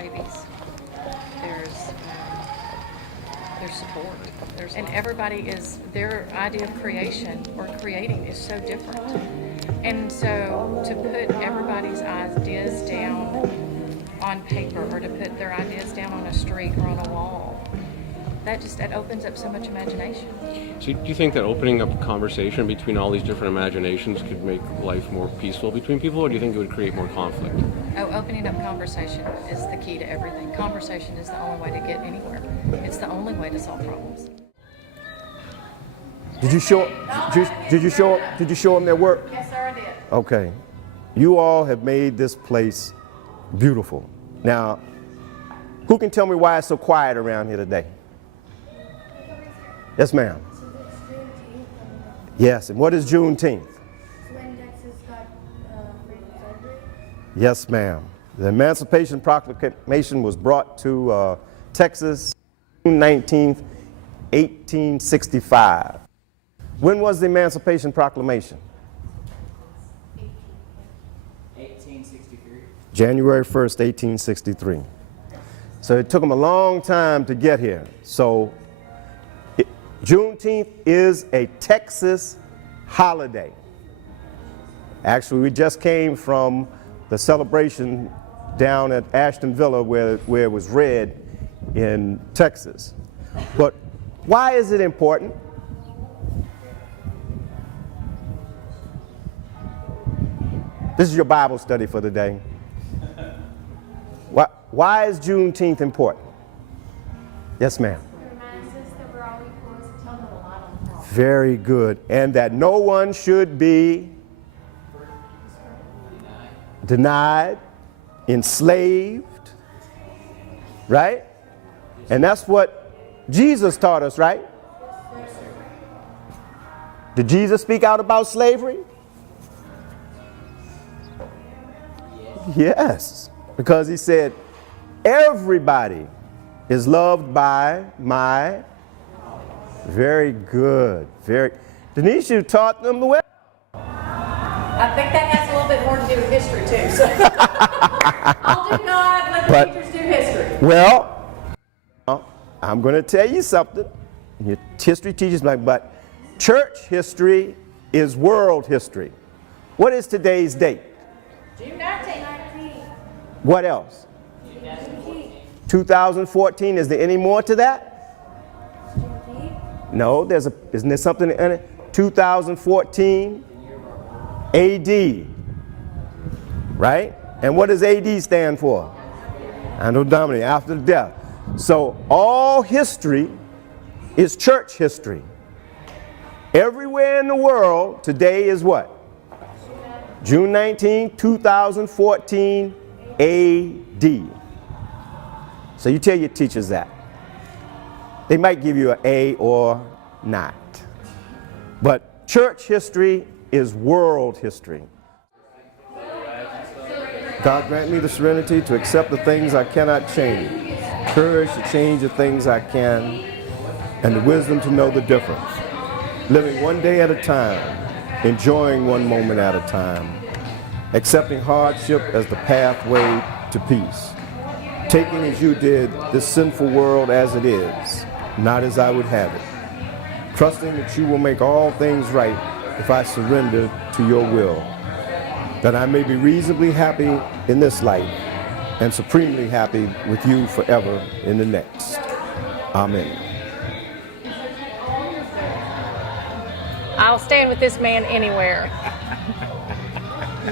babies. There's support. And everybody is, their idea of creation or creating is so different. And so to put everybody's ideas down on paper or to put their ideas down on a street or on a wall, that opens up so much imagination. So do you think that opening up a conversation between all these different imaginations could make life more peaceful between people, or do you think it would create more conflict? Oh, opening up conversation is the key to everything. Conversation is the only way to get anywhere. It's the only way to solve problems. Did you show them their work? Yes, sir, I did. Okay. You all have made this place beautiful. Now, who can tell me why it's so quiet around here today? Yes, ma'am. Yes, and what is Juneteenth? When Texas got free from slavery. Yes, ma'am. The Emancipation Proclamation was brought to Texas June 19th, 1865. When was the Emancipation Proclamation? 1863. January 1st, 1863. So it took them a long time to get here. So Juneteenth is a Texas holiday. Actually, we just came from the celebration down at Ashton Villa where it was read in Texas. But why is it important? This is your Bible study for the day. Why is Juneteenth important? Yes, ma'am. Very good. And that no one should be denied, enslaved, right? And that's what Jesus taught us, right? Did Jesus speak out about slavery? Yes, because he said, everybody is loved by my. Very good. Denise, you taught them the way. I think that has a little bit more to do with history too. So I'll do God, let the teachers do history. Well, I'm going to tell you something. Your history teachers but church history is world history. What is today's date? June 19th. What else? 2014. Is there any more to that? No, isn't there something in it? 2014 AD, right? And what does AD stand for? Anno Domini, after the death. So all history is church history. Everywhere in the world today is what? June 19, 2014 AD. So you tell your teachers that. They might give you an A or not. But church history is world history. God grant me the serenity to accept the things I cannot change, courage to change the things I can, and the wisdom to know the difference. Living one day at a time, enjoying one moment at a time, accepting hardship as the pathway to peace. Taking as you did this sinful world as it is, not as I would have it. Trusting that you will make all things right if I surrender to your will. That I may be reasonably happy in this life and supremely happy with you forever in the next. Amen. I'll stand with this man anywhere.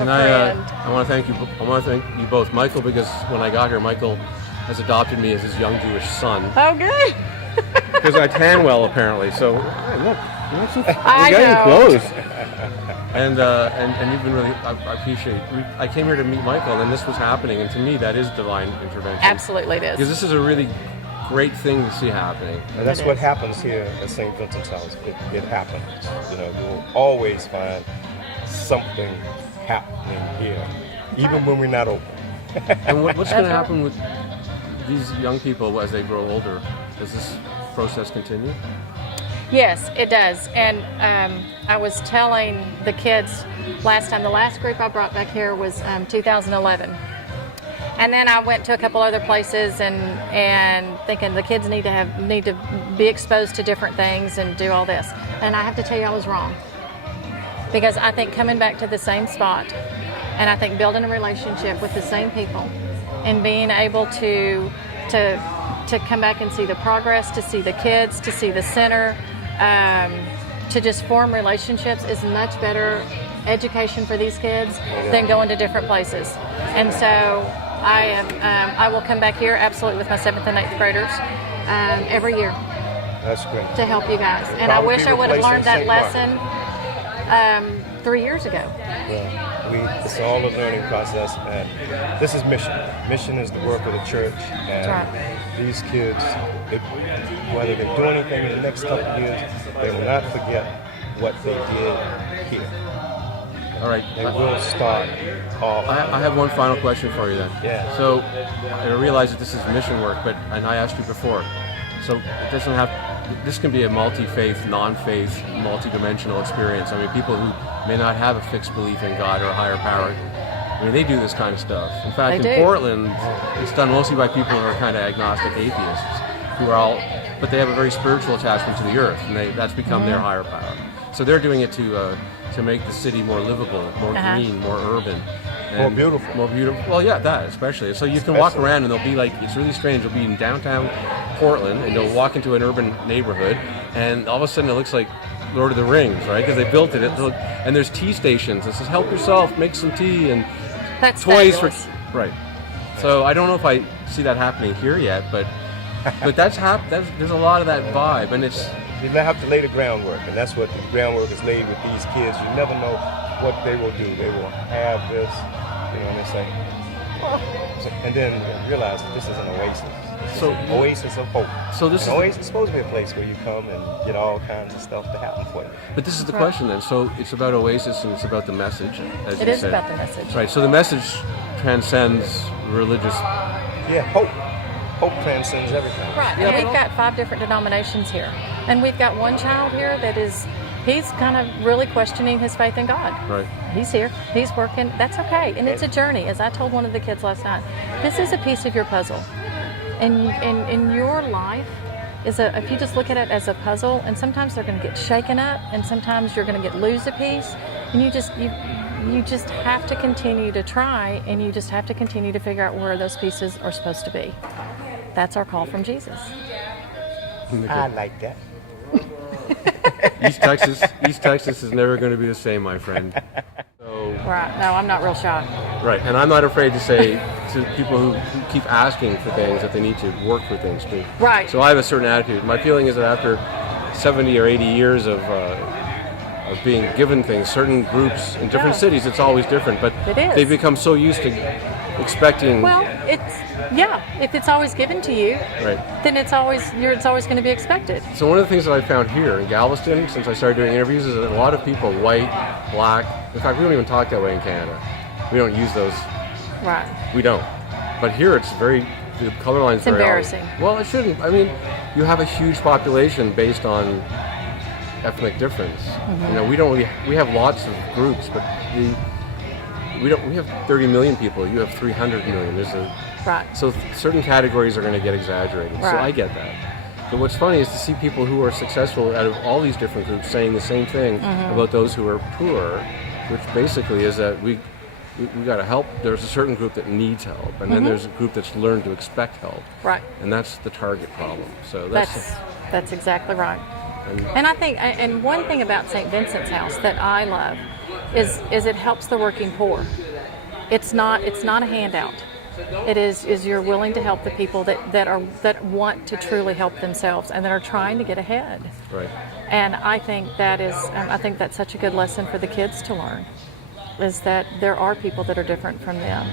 And I want to thank you. I want to thank you both, Michael, because when I got here, Michael has adopted me as his young Jewish son. Oh, good. Because I tan well, apparently. So hey, look, I we're getting know. close. And you've been really. I appreciate. I came here to meet Michael, and this was happening, and to me, that is divine intervention. Absolutely, it is. Because this is a really great thing to see happening. And that's what happens here at St. Vincent's House. It happens. You know, you'll always find something happening here, even when we're not open. And what's going to happen with these young people as they grow older? Does this process continue? Yes, it does. And I was telling the kids last time, the last group I brought back here was 2011. And And then I went to a couple other places and thinking the kids need to be exposed to different things and do all this. And I have to tell you, I was wrong. Because I think coming back to the same spot, and I think building a relationship with the same people, and being able to come back and see the progress, to see the kids, to see the center, to just form relationships is much better education for these kids than going to different places. And so I will come back here absolutely with my 7th and 8th graders every year. That's great. To help you guys. And I wish I would have learned that lesson 3 years ago. Yeah, it's all a learning process, and this is mission. Mission is the work of the church, and these kids, whether they do anything in the next couple of years, they will not forget what they did here. All right. They will start off. I have one final question for you then. Yeah. So I realize that this is mission work, and I asked you before, so it doesn't have. This can be a multi-faith, non-faith, multi-dimensional experience. I mean, people who may not have a fixed belief in God or a higher power, I mean, they do this kind of stuff. In fact, in Portland, it's done mostly by people who are kind of agnostic atheists, who are all, but they have a very spiritual attachment to the earth, and that's become their higher power. So they're doing it to make the city more livable, more green, more urban. More beautiful. More beautiful. Well, yeah, that especially. So you can walk around and they'll be like, it's really strange. They'll be in downtown Portland and they'll walk into an urban neighborhood and all of a sudden it looks like Lord of the Rings, right? Because they built it. And there's tea stations. It says, help yourself, make some tea, and That's toys fabulous. for. Right. So I don't know if I see that happening here yet, but there's a lot of that vibe, and it's. You have to lay the groundwork, and that's what the groundwork is laid with these kids. You never know what they will do. They will have this, and it's like, and then you realize that this is an oasis. This is an oasis of hope. So this oasis is supposed to be a place where you come and get all kinds of stuff to happen for you. But this is the question then. So it's about oasis and it's about the message, as you said. It is about the message. Right. So the message transcends religious. Yeah, hope. Hope transcends everything. Right. Yeah, And we've got 5 different denominations here. And we've got one child here that he's kind of really questioning his faith in God. Right. He's here. He's working. That's okay. And it's a journey. As I told one of the kids last night, this is a piece of your puzzle. And your life is if you just look at it as a puzzle, and sometimes they're going to get shaken up, and sometimes you're going to lose a piece, and you just have to continue to try, and you just have to continue to figure out where those pieces are supposed to be. That's our call from Jesus. I like that. East Texas is never going to be the same, my friend. So, Right. No, I'm not real shy. right, and I'm not afraid to say to people who keep asking for things that they need to work for things too. Right. So I have a certain attitude. My feeling is that after 70 or 80 years of being given things, certain groups in different cities, it's always different. But It is. they've become so used to expecting. Well, if it's always given to you, Right. then it's always going to be expected. So one of the things that I found here in Galveston, since I started doing interviews, is that a lot of people, white, black, in fact, we don't even talk that way in Canada. We don't use those. Right. We don't. But here it's the color line's It's very embarrassing. Well, it shouldn't. I mean, you have a huge population based on ethnic difference. Mm-hmm. We have lots of groups, but we have 30 million people. You have 300 million. Right. So certain categories are going to get exaggerated. So Right. I get that. But what's funny is to see people who are successful out of all these different groups saying the same thing Mm-hmm. about those who are poor, which basically is that we got to help. There's a certain group that needs help, and then there's a group that's learned to expect help. Right. And that's the target problem. So That's exactly right. and And I think, and one thing about St. Vincent's House that I love is it helps the working poor. It's not a handout. It is you're willing to help the people that want to truly help themselves and that are trying to get ahead. right. And I think that's such a good lesson for the kids to learn, is that there are people that are different from them.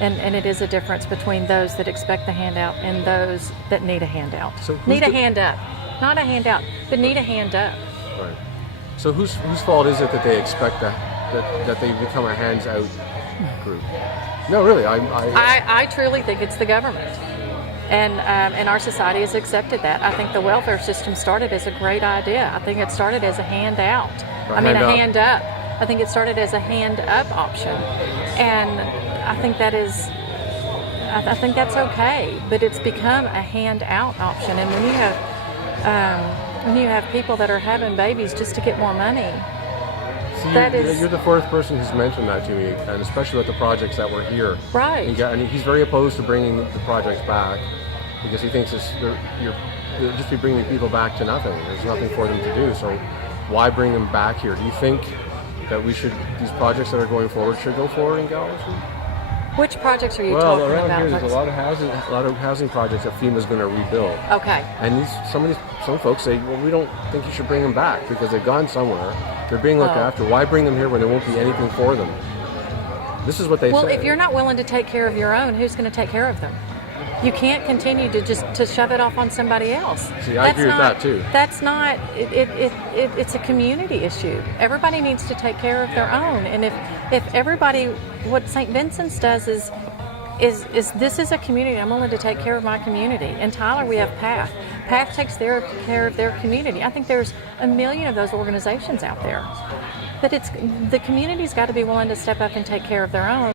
And it is a difference between those that expect the handout and those that need a handout. So who's need a the- hand up. Not a handout, but need a hand up. Right. So whose fault is it that they expect that they become a hands out group? No, really. I truly think it's the government. And our society has accepted that. I think the welfare system started as a great idea. I think it started as a handout. A a hand hand up. I think it started as a hand up option. And I think that is I think that's okay, but it's become a handout option. And when you have people that are having babies just to get more money, See, that is you're the fourth person who's mentioned that to me, and especially with the projects that were here. right. And he's very opposed to bringing the projects back because he thinks you're just be bringing people back to nothing. There's nothing for them to do. So why bring them back here? Do you think that these projects that are going forward should go forward in Galveston? Which projects are you Well, talking around about? here there's a lot of housing projects that FEMA's going to rebuild. Okay. And some folks say, well, we don't think you should bring them back because they've gone somewhere. They're being looked after. Why bring them here when there won't be anything for them? This is what they say. Well, if you're not willing to take care of your own, who's going to take care of them? You can't continue to shove it off on somebody else. See, I agree with that too. That's not it's a community issue. Everybody needs to take care of their own. And if everybody, what St. Vincent's does is this is a community. I'm willing to take care of my community. In Tyler, we have PATH. PATH takes care of their community. I think there's a million of those organizations out there. But the community's got to be willing to step up and take care of their own.